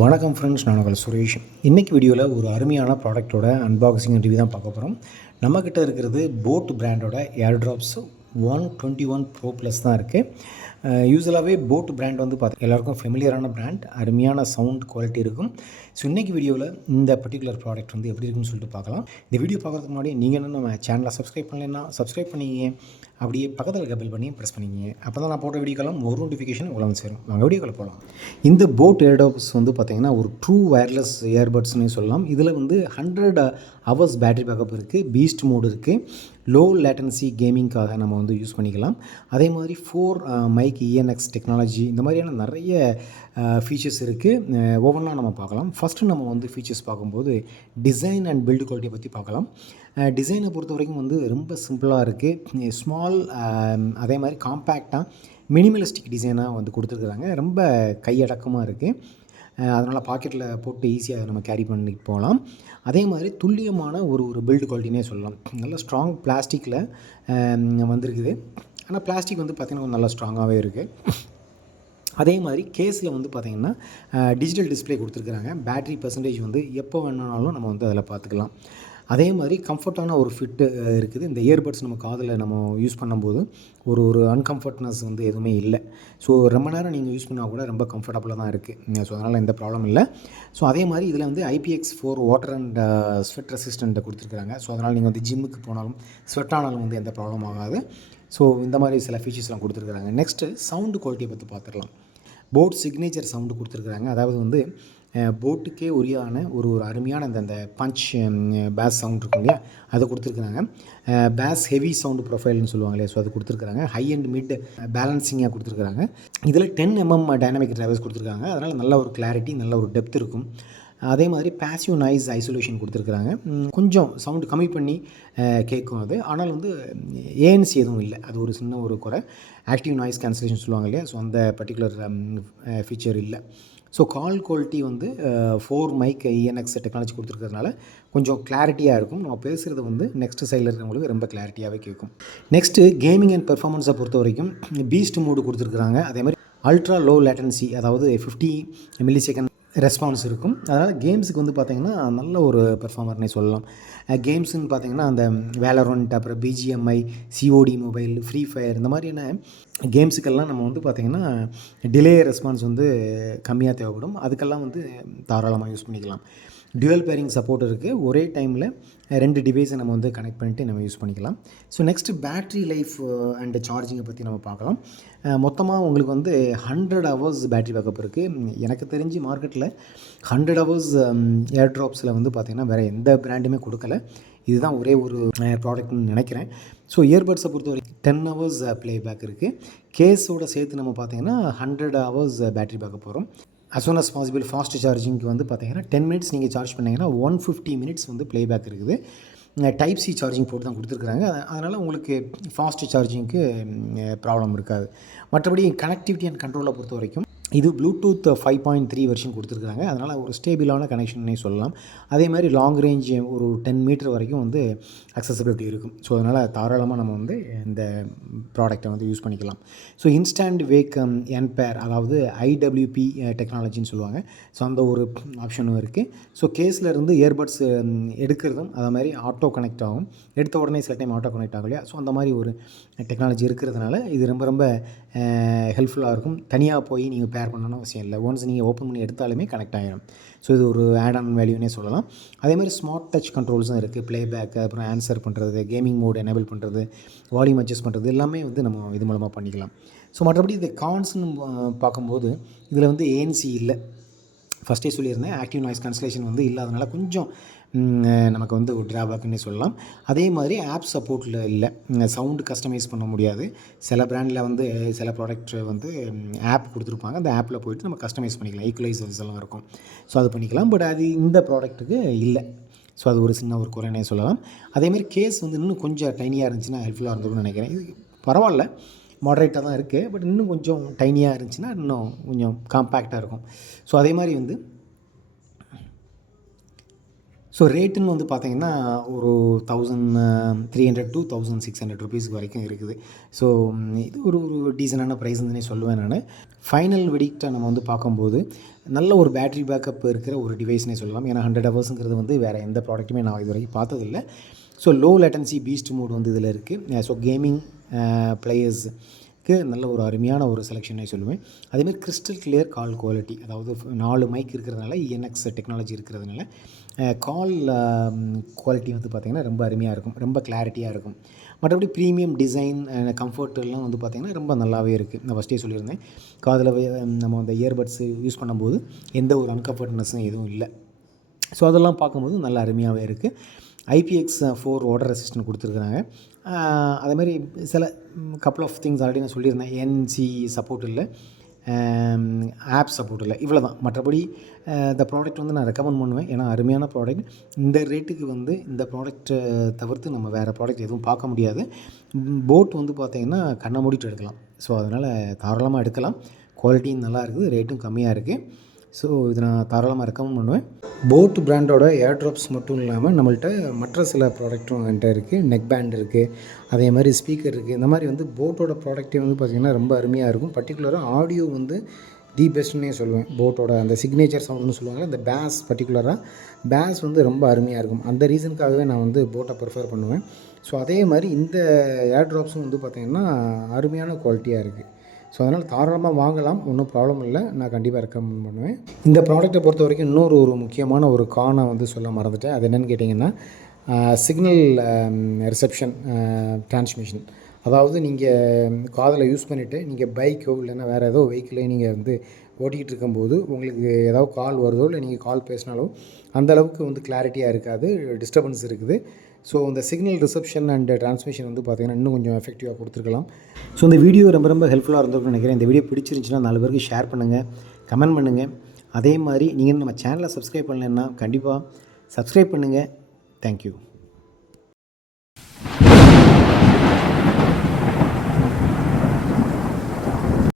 வணக்கம் ஃப்ரெண்ட்ஸ், நான் உங்கள் சுரேஷ். இன்றைக்கி வீடியோவில் ஒரு அருமையான ப்ராடக்ட்டோட அன்பாக்சிங் ரிவ்யூ தான் பார்க்க போகிறோம். நம்மக்கிட்ட இருக்கிறது போட் பிராண்டோட ஏர்ட்ராப்ஸ் 121 ப்ரோ ப்ளஸ் தான் இருக்குது. யூஸ்வலாகவே போட் பிராண்ட் வந்து எல்லாருக்கும் ஃபெமிலியரான பிராண்ட், அருமையான சவுண்ட் குவாலிட்டி இருக்கும். ஸோ இன்றைக்கி வீடியோவில் இந்த பர்டிகுலர் ப்ராடக்ட் வந்து எப்படி இருக்குன்னு சொல்லிட்டு பார்க்கலாம். இந்த வீடியோ பார்க்குறதுக்கு முன்னாடி நீங்கள் என்ன நம்ம சேனலை சப்ஸ்கிரைப் பண்ணலைன்னா சப்ஸ்கிரைப் பண்ணிங்க, அப்படியே பக்கத்தில் இருக்க பெல் பண்ணி ப்ரெஸ் பண்ணிங்க. அப்போ தான் நான் போடுற வீடியோக்கெல்லாம் ஒரு நோட்டிஃபிகேஷன் உங்களை வந்து சேரும். நாங்கள் வீடியோக்களை போகலாம். இந்த போட் ஏர்டாப்ஸ் வந்து பார்த்திங்கன்னா ஒரு ட்ரூ வயர்லெஸ் இயர்பட்ஸ்னே சொல்லலாம். இதில் வந்து 100 ஹவர்ஸ் பேட்டரி பேக்கப் இருக்குது, பீஸ்ட் மோடு இருக்குது, லோ லேட்டன்சி கேமிங்காக நம்ம வந்து யூஸ் பண்ணிக்கலாம். அதே மாதிரி 4 மைக் ENX டெக்னாலஜி, இந்த மாதிரியான நிறைய ஃபீச்சர்ஸ் இருக்குது. ஒவ்வொன்றா நம்ம பார்க்கலாம். ஃபஸ்ட்டு நம்ம வந்து ஃபீச்சர்ஸ் பார்க்கும்போது டிசைன் அண்ட் பில்டு குவாலிட்டியை பற்றி பார்க்கலாம். டிசைனை பொறுத்த வரைக்கும் வந்து ரொம்ப சிம்பிளாக இருக்குது, ஸ்மால், அதே மாதிரி காம்பேக்டாக மினிமலிஸ்டிக் டிசைனாக வந்து கொடுத்துருக்குறாங்க. ரொம்ப கையடக்கமாக இருக்குது. அதனால் பாக்கெட்டில் போட்டு ஈஸியாக நம்ம கேரி பண்ணிட்டு போகலாம். அதே மாதிரி துல்லியமான ஒரு பில்டு குவாலிட்டினே சொல்லலாம். நல்ல ஸ்ட்ராங் பிளாஸ்டிக்கில் வந்திருக்குது. ஆனால் பிளாஸ்டிக் வந்து பார்த்திங்கன்னா நல்லா ஸ்ட்ராங்காகவே இருக்குது. அதே மாதிரி கேஸில் வந்து பார்த்திங்கன்னா டிஜிட்டல் டிஸ்பிளே கொடுத்துருக்குறாங்க. பேட்ரி பர்சன்டேஜ் வந்து எப்போ வேணுனாலும் நம்ம வந்து அதில் பார்த்துக்கலாம். அதே மாதிரி கம்ஃபர்ட்டான ஒரு ஃபிட்டு இருக்குது. இந்த இயர்பட்ஸ் நம்ம காதில் நம்ம யூஸ் பண்ணும்போது ஒரு அன்கம்ஃபர்ட்னஸ் வந்து எதுவுமே இல்லை. ஸோ ரொம்ப நேரம் நீங்கள் யூஸ் பண்ணால் கூட ரொம்ப கம்ஃபர்டபுளாக தான் இருக்குது. ஸோ அதனால் எந்த ப்ராப்ளம் இல்லை. ஸோ அதே மாதிரி இதில் வந்து IPX4 வாட்டர் அண்ட் ஸ்வெட் ரெசிஸ்டண்ட்டை கொடுத்துருக்குறாங்க. ஸோ அதனால் நீங்கள் வந்து ஜிம்முக்கு போனாலும் ஸ்வெட் ஆனாலும் வந்து எந்த ப்ராப்ளம் ஆகாது. ஸோ இந்த மாதிரி சில ஃபீச்சர்ஸ்லாம் கொடுத்துருக்குறாங்க. நெக்ஸ்ட்டு சவுண்டு குவாலிட்டியை பற்றி பார்த்துடலாம். போட் சிக்னேச்சர் சவுண்டு கொடுத்துருக்குறாங்க. அதாவது வந்து போட்டுக்கே உரியான ஒரு அருமையான அந்த பஞ்ச் பேஸ் சவுண்ட் இருக்கும் இல்லையா, அதை கொடுத்துருக்குறாங்க. பேஸ் ஹெவி சவுண்டு ப்ரொஃபைல்னு சொல்லுவாங்க இல்லையா, ஸோ அது கொடுத்துருக்குறாங்க. ஹை அண்ட் மிட் பேலன்சிங்காக கொடுத்துருக்குறாங்க. இதில் 10mm டைனமிக் டிரைவர்ஸ் கொடுத்துருக்காங்க. அதனால் நல்ல ஒரு கிளாரிட்டி, நல்ல ஒரு டெப்த் இருக்கும். அதே மாதிரி பேசிவ் நாய்ஸ் ஐசோலேஷன் கொடுத்துருக்குறாங்க. கொஞ்சம் சவுண்டு கம்மி பண்ணி கேட்கும் அது. ஆனால் வந்து ANC எதுவும் இல்லை, அது ஒரு சின்ன ஒரு குறை. ஆக்டிவ் நாய்ஸ் கேன்சலேஷன் சொல்லுவாங்க இல்லையா, ஸோ அந்த பர்டிகுலர் ஃபீச்சர் இல்லை. ஸோ கால் குவாலிட்டி வந்து 4 மைக் ENX டெக்னாலஜி கொடுத்துருக்கிறதுனால கொஞ்சம் கிளாரிட்டியாக இருக்கும். நம்ம பேசுகிறது வந்து நெக்ஸ்ட் சைடில் இருக்கிறவங்களுக்கு ரொம்ப கிளாரிட்டியாகவே கேட்கும். நெக்ஸ்ட்டு கேமிங் அண்ட் பெர்ஃபார்மன்ஸை பொறுத்த வரைக்கும் பீஸ்ட் மோடு கொடுத்துருக்குறாங்க. அதே மாதிரி அல்ட்ரா லோ லேட்டன்சி, அதாவது 50 மில்லிசெகண்ட் ரெஸ்பான்ஸ் இருக்கும். அதனால் கேம்ஸுக்கு வந்து பார்த்திங்கன்னா நல்ல ஒரு பெர்ஃபார்மர்னே சொல்லலாம். கேம்ஸுன்னு பார்த்திங்கன்னா அந்த வேலரண்ட், அப்புறம் BGMI, COD mobile, free fire, இந்த மாதிரியான கேம்ஸுக்கெல்லாம் நம்ம வந்து பார்த்திங்கன்னா டிலே ரெஸ்பான்ஸ் வந்து கம்மியாக தேவைப்படும். அதுக்கெல்லாம் வந்து தாராளமாக யூஸ் பண்ணிக்கலாம். டுவல் பேரிங் சப்போர்ட் இருக்குது. ஒரே டைமில் 2 டிவைஸை நம்ம வந்து கனெக்ட் பண்ணிவிட்டு நம்ம யூஸ் பண்ணிக்கலாம். So next battery life and சார்ஜிங்கை பற்றி நம்ம பார்க்கலாம். மொத்தமாக உங்களுக்கு வந்து 100 ஹவர்ஸ் பேட்ரி பேக்கப் இருக்குது. எனக்கு தெரிஞ்சு மார்க்கெட்டில் 100 ஹவர்ஸ் ஏர்ட்ராப்ஸில் வந்து பார்த்திங்கன்னா வேறு எந்த பிராண்டுமே கொடுக்கல. இதுதான் ஒரே ஒரு ப்ராடக்ட்னு நினைக்கிறேன். ஸோ இயர்பட்ஸை பொறுத்த வரைக்கும் 10 ஹவர்ஸ் ப்ளே பேக் இருக்குது. கேஸோடு சேர்த்து நம்ம பார்த்திங்கன்னா 100 ஹவர்ஸ் பேட்ரி பேக்கப் வரும். as soon as possible fast சார்ஜிங்க்கு வந்து பார்த்திங்கன்னா 10 மினிட்ஸ் நீங்கள் சார்ஜ் பண்ணிங்கன்னா 150 மினிட்ஸ் வந்து ப்ளே பேக் இருக்குது. டைப் C சார்ஜிங் போட்டு தான் கொடுத்துருக்குறாங்க. அதனால் உங்களுக்கு ஃபாஸ்ட் சார்ஜிங்க்கு ப்ராப்ளம் இருக்காது. மற்றபடி கனெக்டிவிட்டி அண்ட் கண்ட்ரோலை பொறுத்த வரைக்கும் இது ப்ளூடூத் 5.3 வெர்ஷன் கொடுத்துருக்குறாங்க. அதனால் ஒரு ஸ்டேபிளான கனெக்ஷன்னே சொல்லலாம். அதே மாதிரி லாங் ரேஞ்ச் ஒரு 10 மீட்டர் வரைக்கும் வந்து அக்சசபிலிட்டி இருக்கும். ஸோ அதனால் தாராளமாக நம்ம வந்து இந்த ப்ராடக்டை வந்து யூஸ் பண்ணிக்கலாம். ஸோ இன்ஸ்டன்ட் வேக் என்பேர், அதாவது IWP டெக்னாலஜின்னு சொல்லுவாங்க. ஸோ அந்த ஒரு ஆப்ஷனும் இருக்குது. ஸோ கேஸில் இருந்து இயர்பட்ஸ் எடுக்கிறதும் அதே மாதிரி ஆட்டோ கனெக்ட் ஆகும். எடுத்த உடனே சில டைம் ஆட்டோ கனெக்ட் ஆகும் இல்லையா, ஸோ அந்த மாதிரி ஒரு டெக்னாலஜி இருக்கிறதுனால இது ரொம்ப ரொம்ப ஹெல்ப்ஃபுல்லாக இருக்கும். தனியாக போய் நீங்கள் பேர் பண்ணணும் அவசியம் இல்லை. ஒன்ஸ் நீங்கள் ஓப்பன் பண்ணி எடுத்தாலுமே கனெக்ட் ஆகிடும். ஸோ இது ஒரு ஆட் ஆன் வேல்யூனே சொல்லலாம். அதே மாதிரி ஸ்மார்ட் டச் கண்ட்ரோல்ஸும் இருக்குது. ப்ளே பேக், அப்புறம் ஆன்சர் பண்ணுறது, கேமிங் மோட் எனேபிள் பண்ணுறது, வால்யூம் அட்ஜஸ்ட் பண்ணுறது, எல்லாமே வந்து நம்ம இது மூலமாக பண்ணிக்கலாம். ஸோ மற்றபடி இது கான்ஸ்னு பார்க்கும்போது இதில் வந்து ANC இல்லை. ஃபஸ்ட்டே சொல்லியிருந்தேன், ஆக்டிவ் நாய்ஸ் கேன்சலேஷன் வந்து இல்லாதனால கொஞ்சம் நமக்கு வந்து ஒரு ட்ராபேக்குன்னே சொல்லலாம். அதே மாதிரி ஆப் சப்போர்ட்டில் இல்லை. சவுண்டு கஸ்டமைஸ் பண்ண முடியாது. சில பிராண்டில் வந்து சில ப்ராடக்ட் வந்து ஆப் கொடுத்துருப்பாங்க. அந்த ஆப்பில் போய்ட்டு நம்ம கஸ்டமைஸ் பண்ணிக்கலாம். ஈக்குவலைசர்ஸ் எல்லாம் இருக்கும். ஸோ அது பண்ணிக்கலாம். பட் அது இந்த ப்ராடக்ட்டுக்கு இல்லை. ஸோ அது ஒரு சின்ன ஒரு குறைனே சொல்லலாம். அதேமாதிரி கேஸ் வந்து இன்னும் கொஞ்சம் டைனியாக இருந்துச்சுன்னா ஹெல்ப்ஃபுல்லாக இருந்திருக்கும்னு நினைக்கிறேன். இது பரவாயில்ல, மாடரேட்டாக தான் இருக்குது. பட் இன்னும் கொஞ்சம் டைனியாக இருந்துச்சுன்னா இன்னும் கொஞ்சம் காம்பேக்டாக இருக்கும். ஸோ அதே மாதிரி வந்து ஸோ ரேட்டுன்னு வந்து பார்த்தீங்கன்னா ஒரு 1300 to 1600 ருபீஸ்க்கு வரைக்கும் இருக்குது. ஸோ இது ஒரு டீசெண்டான ப்ரைஸ்ன்னு சொல்லுவேன் நான். ஃபைனல் வெடிக்ட்டை நம்ம வந்து பார்க்கும்போது நல்ல ஒரு பேட்ரி பேக்கப் இருக்கிற ஒரு டிவைஸ்னே சொல்லலாம். ஏன்னா 100 ஹவர்ஸுங்கிறது வந்து வேறு எந்த ப்ராடக்ட்டுமே நான் இது வரைக்கும் பார்த்ததில்ல. So low latency beast mode வந்து இதில் இருக்குது. ஸோ கேமிங் பிளேயர்ஸுக்கு நல்ல ஒரு அருமையான ஒரு செலெக்ஷனே சொல்லுவேன். அதேமாதிரி கிறிஸ்டல் கிளியர் கால் குவாலிட்டி, அதாவது 4 மைக் இருக்கிறதுனால ENX டெக்னாலஜி இருக்கிறதுனால கால் குவாலிட்டி வந்து பார்த்திங்கன்னா ரொம்ப அருமையாக இருக்கும், ரொம்ப கிளாரிட்டியாக இருக்கும். மற்றபடி ப்ரீமியம் டிசைன் கம்ஃபர்ட்டெல்லாம் வந்து பார்த்திங்கன்னா ரொம்ப நல்லாவே இருக்குது. நான் ஃபஸ்ட்டே சொல்லியிருந்தேன், காதில் நம்ம அந்த இயர்பட்ஸு யூஸ் பண்ணும்போது எந்த ஒரு அன்கம்ஃபர்ட்னஸும் எதுவும் இல்லை. ஸோ அதெல்லாம் பார்க்கும்போது நல்ல அருமையாகவே இருக்குது. IPX4 வாட்டர் ரெசிஸ்டன்ட் கொடுத்துருக்குறாங்க. அதேமாதிரி சில கப்புள் ஆஃப் திங்ஸ் ஆல்ரெடி நான் சொல்லியிருந்தேன். NC சப்போர்ட் இல்லை, ஆப் சப்போர்ட் இல்லை, இவ்வளோ தான். மற்றபடி இந்த ப்ராடக்ட் வந்து நான் ரெக்கமெண்ட் பண்ணுவேன். ஏன்னா அருமையான ப்ராடக்ட். இந்த ரேட்டுக்கு வந்து இந்த ப்ராடக்ட்டை தவிர்த்து நம்ம வேறு ப்ராடக்ட் எதுவும் பார்க்க முடியாது. போட் வந்து பார்த்திங்கன்னா கண்ணை மூடிட்டு எடுக்கலாம். ஸோ அதனால் தாராளமாக எடுக்கலாம். குவாலிட்டியும் நல்லா இருக்குது, ரேட்டும் கம்மியாக இருக்குது. ஸோ இது நான் தாராளமாக ரெக்கமெண்ட் பண்ணுவேன். போட் பிராண்டோட ஏர் ட்ராப்ஸ் மட்டும் இல்லாமல் நம்மள்ட்ட மற்ற சில ப்ராடக்ட்டும் என்கிட்ட இருக்குது. நெக் பேண்ட் இருக்குது, அதே மாதிரி ஸ்பீக்கர் இருக்குது. இந்த மாதிரி வந்து போட்டோட ப்ராடக்ட்டே வந்து பார்த்திங்கன்னா ரொம்ப அருமையாக இருக்கும். பர்டிகுலராக ஆடியோ வந்து தி பெஸ்ட்னே சொல்லுவேன். போட்டோட அந்த சிக்னேச்சர் சவுண்டுன்னு சொல்லுவாங்க, அந்த பேஸ், பர்டிகுலராக பேஸ் வந்து ரொம்ப அருமையாக இருக்கும். அந்த ரீசனுக்காகவே நான் வந்து போட்டை ப்ரிஃபர் பண்ணுவேன். ஸோ அதே மாதிரி இந்த ஏர் ட்ராப்ஸும் வந்து பார்த்திங்கன்னா அருமையான குவாலிட்டியாக இருக்குது. ஸோ அதனால் தாராளமாக வாங்கலாம், ஒன்றும் ப்ராப்ளம் இல்லை. நான் கண்டிப்பாக ரெக்கமெண்ட் பண்ணுவேன். இந்த ப்ராடக்ட்டை பொறுத்த வரைக்கும் இன்னொரு முக்கியமான ஒரு கானை வந்து சொல்ல மறந்துட்டேன். அது என்னென்னு கேட்டிங்கன்னா, சிக்னல் ரிசப்ஷன் டிரான்ஸ்மிஷன். அதாவது நீங்கள் காதில் யூஸ் பண்ணிவிட்டு நீங்கள் பைக்கோ இல்லைன்னா வேறு ஏதோ வெஹிக்கிளே நீங்கள் வந்து ஓட்டிக்கிட்டு இருக்கும்போது உங்களுக்கு ஏதாவது கால் வருதோ இல்லை நீங்கள் கால் பேசினாலோ அந்தளவுக்கு வந்து கிளாரிட்டியாக இருக்காது, டிஸ்டர்பன்ஸ் இருக்குது. ஸோ இந்த சிக்னல் ரிசப்ஷன் அண்ட் டிரான்ஸ்மிஷன் வந்து பார்த்திங்கன்னா இன்னும் கொஞ்சம் எஃபெக்டிவாக கொடுத்துருக்கலாம். ஸோ இந்த வீடியோ ரொம்ப ஹெல்ப்ஃபுல்லாக இருந்திருக்கும்னு நினைக்கிறேன். இந்த வீடியோ பிடிச்சிருந்துச்சுன்னா 4 பேருக்கு ஷேர் பண்ணுங்கள், கமெண்ட் பண்ணுங்கள். அதே மாதிரி நீங்கள் நம்ம சேனலை சப்ஸ்கிரைப் பண்ணலைன்னா கண்டிப்பாக சப்ஸ்கிரைப் பண்ணுங்கள். தேங்க்யூ.